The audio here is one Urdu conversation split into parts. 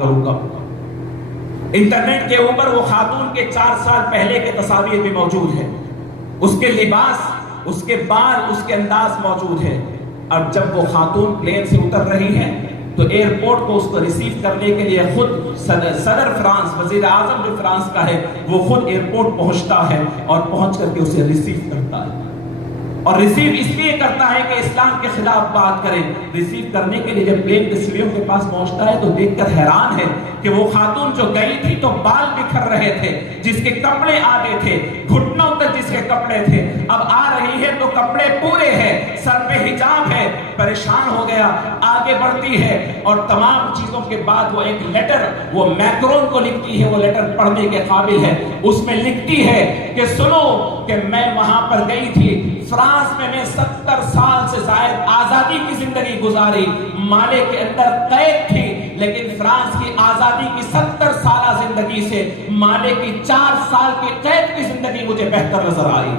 کروں گا۔ انٹرنیٹ کے اوپر وہ خاتون کے 4 سال پہلے کے تصاویر بھی موجود ہے، اس کے لباس، اس کے بال، اس کے انداز موجود ہے۔ اب جب وہ خاتون پلین سے اتر رہی ہے تو ایئرپورٹ کو اس کو ریسیو کرنے کے لیے خود صدر فرانس، وزیر اعظم جو فرانس کا ہے، وہ خود ایئرپورٹ پہنچتا ہے اور پہنچ کر کے اسے ریسیو کرتا ہے۔ اور ریسیو اس لیے کرتا ہے کہ اسلام کے خلاف بات کرے۔ ریسیو کرنے کے لیے جب پلین کے سیڑھیوں کے پاس پہنچتا ہے تو دیکھ کر حیران ہے کہ وہ خاتون جو گئی تھی تو بال بکھر رہے تھے، جس کے کپڑے آدھے تھے، گھٹنوں تک جس کے کپڑے تھے، اب آ رہی ہے تو کپڑے پورے ہیں، سر پہ حجاب ہے۔ پریشان ہو گیا، آگے بڑھتی ہے اور تمام چیزوں کے بعد وہ ایک لیٹر وہ میکرون کو لکھتی ہے، وہ لیٹر پڑھنے کے قابل ہے۔ اس میں لکھتی ہے کہ سنو کہ میں وہاں پر گئی تھی، فرانس میں 70 سال سے زائد آزادی کی زندگی گزاری، مالے کے اندر قید تھی، لیکن فرانس کی آزادی کی 70 سالہ زندگی سے مالے کی 4 سال کی قید کی زندگی مجھے بہتر نظر آئی۔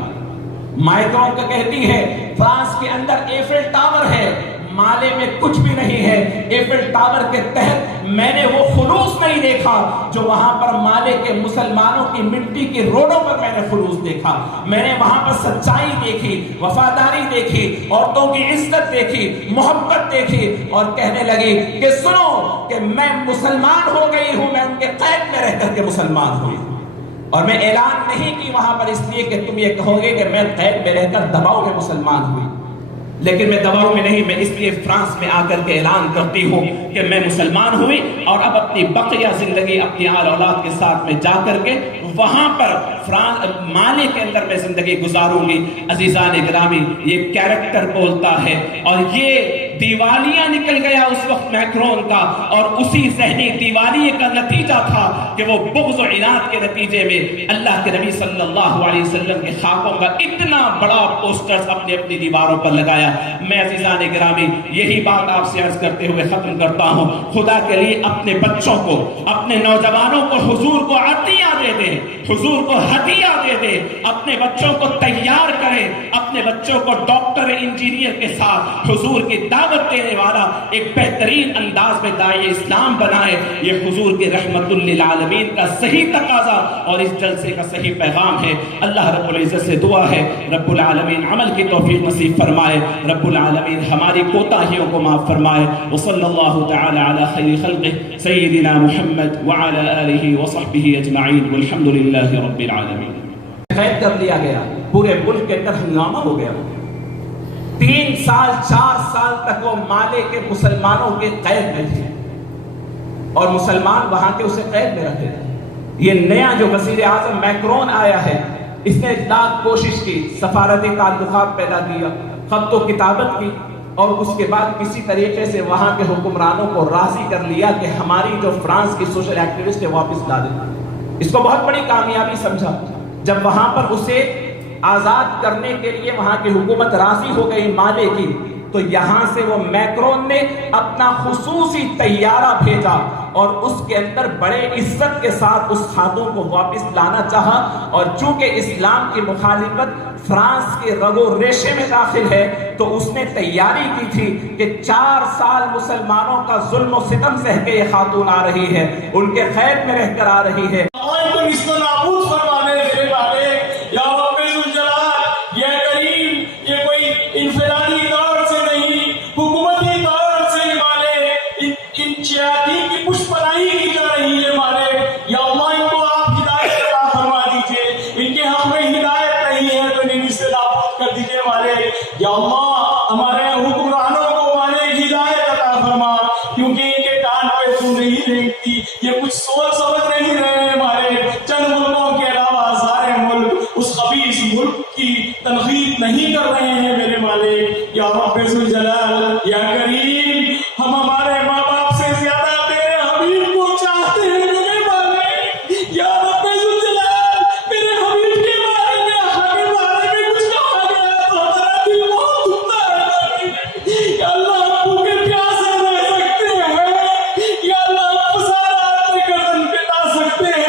مائکرون کا کہتی ہے فرانس کے اندر ایفل ٹاور ہے، مالے میں کچھ بھی نہیں ہے۔ ایفل ٹاور کے تحت میں نے وہ خلوص نہیں دیکھا جو وہاں پر مالے کے مسلمانوں کی مٹی کی روڈوں پر میں نے خلوص دیکھا۔ میں نے وہاں پر سچائی دیکھی، وفاداری دیکھی، عورتوں کی عزت دیکھی، محبت دیکھی، اور کہنے لگی کہ سنو کہ میں مسلمان ہو گئی ہوں، میں ان کے قید میں رہ کر کے مسلمان ہوئی۔ اور میں اعلان نہیں کی وہاں پر اس لیے کہ تم یہ کہو گے کہ میں قید میں رہ کر دباؤ میں مسلمان ہوئی، لیکن میں دباؤ میں نہیں، میں اس لیے فرانس میں آ کر کے اعلان کرتی ہوں کہ میں مسلمان ہوئی اور اب اپنی بقیہ زندگی اپنی آل اولاد کے ساتھ میں جا کر کے وہاں پر مالے کے اندر میں زندگی گزاروں گی۔ عزیزان گرامی، یہ کیریکٹر بولتا ہے، اور یہ دیوالیہ نکل گیا اس وقت میکرون کا، اور اسی ذہنی دیوالیے کا نتیجہ تھا کہ وہ بغض و عناد کے نتیجے میں اللہ کے نبی صلی اللہ علیہ وسلم کے خاکوں کا اتنا بڑا پوسٹرز اپنی دیواروں پر لگایا۔ میں عزیزان گرامی یہی بات آپ سے عرض کرتے ہوئے ختم کرتا ہوں، خدا کے لیے اپنے بچوں کو، اپنے نوجوانوں کو حضور کو عطیہ دے دیں، حضور کو ہدیہ دے دیں، اپنے بچوں کو تیار کریں، اپنے بچوں کو ڈاکٹر انجینئر کے ساتھ حضور کی دعوت دینے والا ایک بہترین انداز میں داعی اسلام بنائے۔ یہ حضور کے رحمت للعالمین کا صحیح تقاضا اور اس جلسے کا صحیح پیغام ہے۔ اللہ رب العزت سے دعا ہے رب العالمین عمل کی توفیق نصیب فرمائے، رب العالمین ہماری کوتاہیوں کو معاف فرمائے۔ وصلی اللہ تعالی علی خیر خلقہ سیدنا محمد وعلی آلہ وصحبہ اجمعین والحمد للہ رب العالمین۔ قید کر لیا گیا، پورے ملک کے اندر ہنگامہ ہو گیا۔ 3 سال 4 سال تک وہ مالے کے مسلمانوں کے قید میں تھے اور مسلمان وہاں کے اسے قید میں رکھے تھے۔ یہ نیا جو وزیر اعظم میکرون آیا ہے، اس نے لاکھ کوشش کی، سفارتی تعلقات پیدا کیا، خط و کتابت کی، اور اس کے بعد کسی طریقے سے وہاں کے حکمرانوں کو راضی کر لیا کہ ہماری جو فرانس کی سوشل ایکٹیوسٹ ہے واپس لا دیں۔ اس کو بہت بڑی کامیابی سمجھا۔ جب وہاں پر اسے آزاد کرنے کے لیے وہاں کی حکومت راضی ہو گئی مالے کی، تو یہاں سے وہ میکرون نے اپنا خصوصی طیارہ بھیجا اور اس کے اندر بڑے عزت کے ساتھ اس خاتون کو واپس لانا چاہا۔ اور چونکہ اسلام کی مخالفت فرانس کے رگ و ریشے میں داخل ہے، تو اس نے تیاری کی تھی کہ 4 سال مسلمانوں کا ظلم و ستم سہ کے یہ خاتون آ رہی ہے، ان کے قید میں رہ کر آ رہی ہے۔ یا اللہ ہمارے حکمرانوں کو مانے ہدایت عطا فرما، کیونکہ ان کے کان پہ تو نہیں دیکھتی، یہ کچھ سوچ سمجھ نہیں رہے۔ ہمارے چند ملکوں کے علاوہ سارے ملک اس خبیث ملک کی تنقید نہیں کر رہے ہیں میرے مالک۔ یا رب ذوالجلال، یا کریم، ہم ہمارے ماں باپ سے زیادہ تیرے حبیب کو چاہتے ہیں میرے مالک۔ یا رب ذوالجلال، میرے حبیب کے بارے میں ہمارے بارے میں کچھ کہا گیا تو ہمارا دل بہت دکھتا ہے۔ یا اللہ ہم بھوکے پیاسے رہ سکتے ہیں، یا اللہ ہم سارا گردن پٹا سکتے ہیں،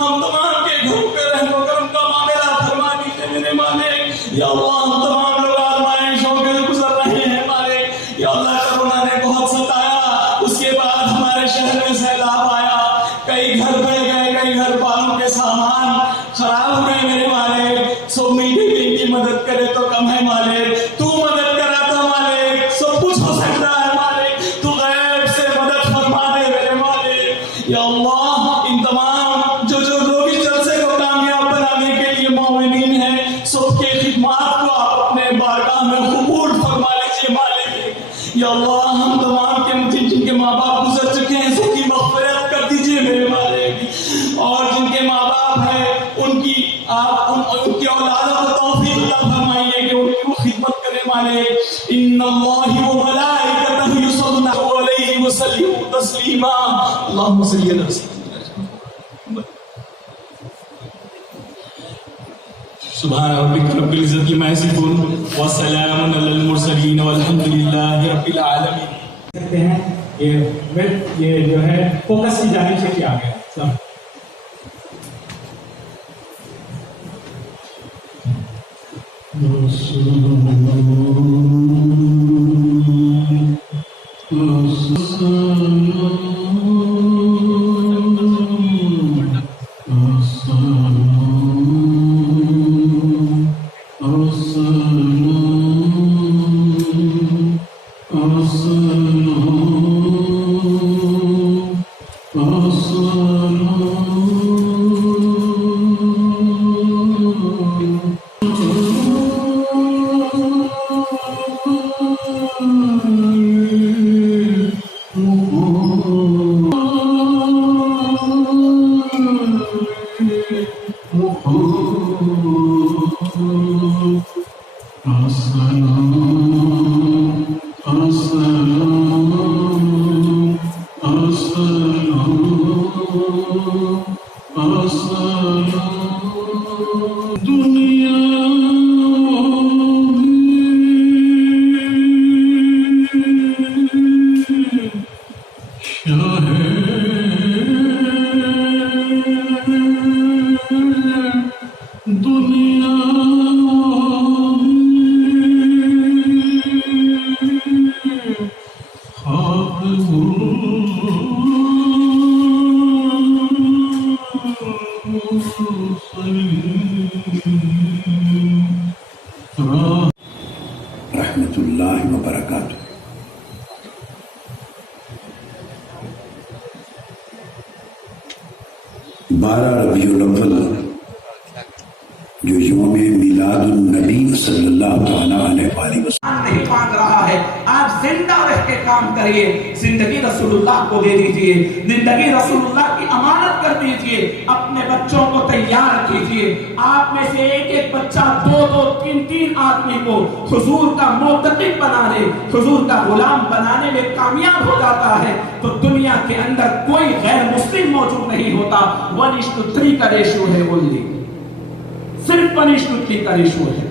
ہم تمام کے گھروں پہ رحم و کرم کا معاملہ فرما دیجیے میرے مالک. یا اللہ ہم تمام لوگ آزمائشوں کے گزر رہے ہیں مالک. یا اللہ کرونا نے بہت ستایا، اس کے بعد ہمارے شہر میں سیلاب آیا، کئی گھر بہ گئے، کئی گھر والوں کے سامان خراب ہو گئے میرے مالک. سو میٹھی کی مدد کرے تو کم ہے مالک، تو مدد کرا تو مالک سب کچھ ہو سکتا ہے مالک. تو غیب سے مدد فرما دے میرے مالک. یا اللہ ان تمام جو لوگ اس جلسے کو کامیاب بنانے کے لیے مومنین ہیں، سب کے خدمات کو آپ اپنے بارگاہ میں قبول فرما لیجیے مالک. یا اللہ ہم تمام کے جن کے ماں باپ گزر چکے ہیں سب کی مغفرت کر دیجیے میرے مالک. اور جن کے ماں باپ ہیں ان کی آپ ان کی اولادوں کو توفیق عطا فرمائیے کہ ان کی وہ خدمت کرے مالک. ان اللہ و ملائکتہ یصلون علیہ وسلم تسلیما. اللهم صل علی سیدنا سبحان ربک رب العزت عما یصفون وسلام علی المرسلین والحمد للہ رب العالمین. کہتے ہیں یہ جو ہے فوکس کی جانب سے کیا گیا سب. رحمۃ اللہ وبرکاتہ. بارہ ربیع الاول جو یوم میلاد النبی صلی اللہ تعالیٰ علیہ وآلہ وسلم نہیں مانگ رہا ہے. آپ زندہ رہ کے کام کریے، زندگی رسول اللہ کو دے دیجئے، زندگی رسول اللہ کی امانت کر دیجئے، اپنے بچوں کو تیار کیجئے. آپ میں سے ایک ایک بچہ دو دو تین تین آدمی کو حضور کا معتقد بنا لے، حضور کا غلام بنانے میں کامیاب ہو جاتا ہے تو دنیا کے اندر کوئی غیر مسلم موجود نہیں ہوتا. 1:3 کا ریشو ہے only، صرف 1:3 کا ریشو ہے.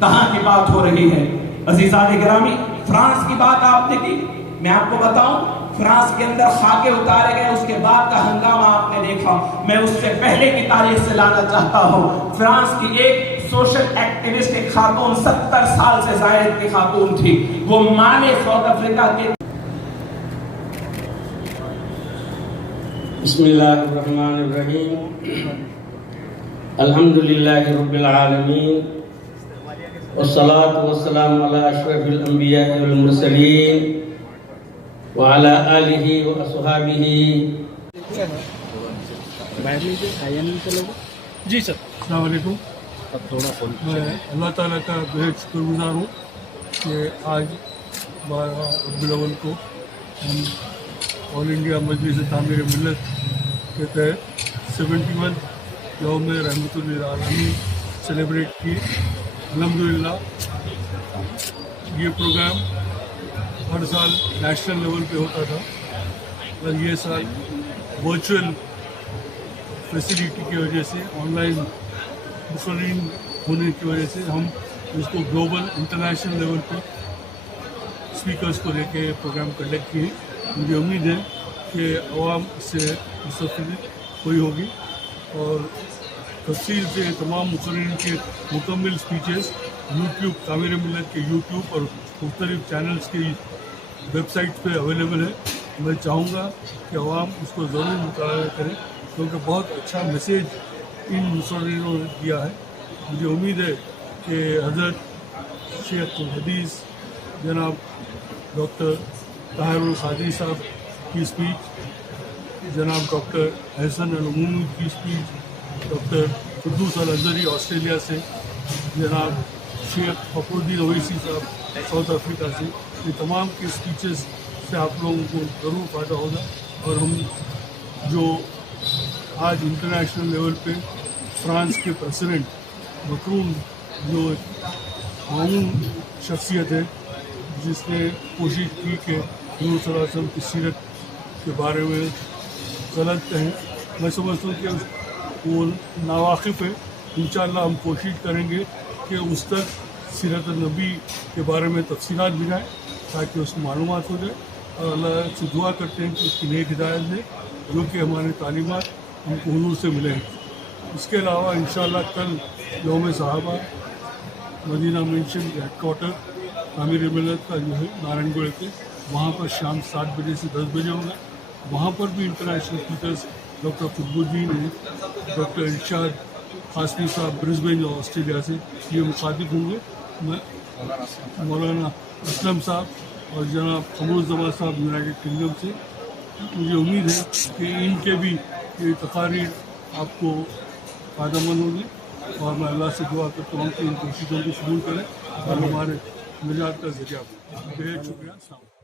کہاں کی بات ہو رہی ہے عزیزان گرامی؟ فرانس کی بات آپ نے کی. میں آپ کو بتاؤں فرانس کے اندر خاکے اتارے گئے، اس کے بعد کا ہنگامہ آپ نے دیکھا. میں اس سے پہلے کی تاریخ سے لانا چاہتا ہوں. فرانس کی ایک سوشل ایکٹیوسٹ ایک خاتون 70 سال سے زائد کی خاتون تھی، وہ مالے ساؤتھ افریقہ کے. بسم اللہ الرحمن الرحیم. الحمدللہ رب العالمین والصلاة والسلام علی اشرف الانبیاء والمرسلین وعلی آلہ واصحابہ. جی سر، السلام علیکم. میں اللہ تعالیٰ کا بہت شکر گزار ہوں کہ آج 12 ربیع الاول کو ہم آل انڈیا مجلس تعمیر ملت کے تحت 71 یوم رحمت للعالمین سیلیبریٹ کی. الحمدللہ یہ پروگرام ہر سال نیشنل لیول پہ ہوتا تھا، اور یہ سال ورچوئل فیسیلیٹی کی وجہ سے، آن لائن مصورین ہونے کی وجہ سے ہم اس کو گلوبل انٹرنیشنل لیول پہ اسپیکرز کو لے کے پروگرام کنڈکٹ کی. مجھے امید ہے کہ عوام اس سے مستفید ہوئی ہوگی. اور تفصیل سے تمام مقررین کے مکمل سپیچز یوٹیوب تعمیر ملت کے یوٹیوب اور مختلف چینلز کی ویب سائٹ پہ اویلیبل ہے. میں چاہوں گا کہ عوام اس کو ضرور مطالعہ کریں کیونکہ بہت اچھا میسیج ان مصورینوں نے دیا ہے. مجھے امید ہے کہ حضرت شیخ الحدیث جناب ڈاکٹر طاہر القادری صاحب کی اسپیچ، جناب ڈاکٹر احسن العمومی کی اسپیچ، ڈاکٹر قدوس الازہری آسٹریلیا سے، جناب شیخ فخر الدین اویسی صاحب ساؤتھ افریقہ سے، یہ تمام کے اسپیچز سے آپ لوگوں کو ضرور فائدہ ہوگا. اور ہم جو آج انٹرنیشنل لیول پہ فرانس کے پریزیڈنٹ مکرون جو معمول شخصیت ہے جس نے کوشش کی کہ حضور صلی اللہ علیہ وسلم کی سیرت کے بارے میں غلط کہیں، میں سمجھتا ہوں کہ وہ ناواقف ہے. انشاءاللہ ہم کوشش کریں گے کہ اس تک سیرت النبی کے بارے میں تفصیلات بھی جائیں تاکہ اس کو معلومات ہو جائے. اور اللہ سے دعا کرتے ہیں کہ اس کی نیک ہدایت دے جو کہ ہماری تعلیمات ہم کو حضور سے ملیں. اس کے علاوہ انشاءاللہ کل یوم صحابہ مدینہ مینشن ہیڈ کوارٹر تعمیر ملت کا جو ہے نارائن گڑھ کے وہاں پر شام 7 بجے سے 10 بجے ہوگا. وہاں پر بھی انٹرنیشنل اسپیکرز ڈاکٹر قطب الدین ہیں، ڈاکٹر ارشاد قاسمی صاحب برسبین آسٹریلیا سے یہ مخاطب ہوں گے. میں مولانا اسلم صاحب اور جناب قمر الزمان صاحب یونائٹڈ کنگڈم سے. مجھے امید ہے کہ ان کے بھی یہ تقاریر آپ کو فائدہ مند ہوگی اور میں اللہ سے دعا کرتا ہوں کہ ان کوششوں کو قبول کریں اور ہمارے نجات کا ذریعہ بنے. بہت شکریہ. السلام علیکم.